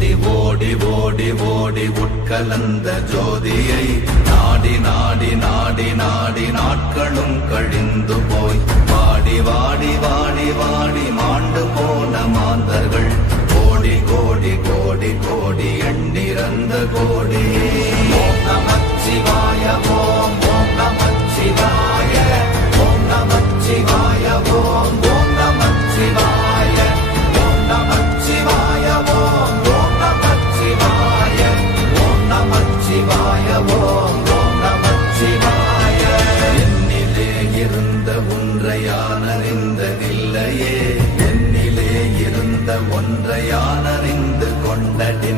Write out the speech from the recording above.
ஓடி ஓடி ஓடி ஓடி உட்கலந்த ஜோதியை நாடி நாடி நாடி நாடி நாட்களும் கழிந்து போய் வாடி வாடி வாடி வாடி மாண்டு போன மாந்தர்கள் கோடி கோடி கோடி கோடி எண்ணிறந்த கோடி. ஓம் நமச்சிவாய ஓம் ஓம் நமச்சிவாய ஓம் நமச்சிவாய ஓம் ஓம் நமச்சிவாய ஓம் நமச்சிவாய ஓம் ஓம் நமச்சிவாய ஓம் நமச்சிவாய ஓம் ஓம் நமச்சிவாய. என்னிலே இருந்த ஒன்றை யானறிந்ததில்லையே, என்னிலே இருந்த ஒன்றை யானறிந்து கொண்டடின்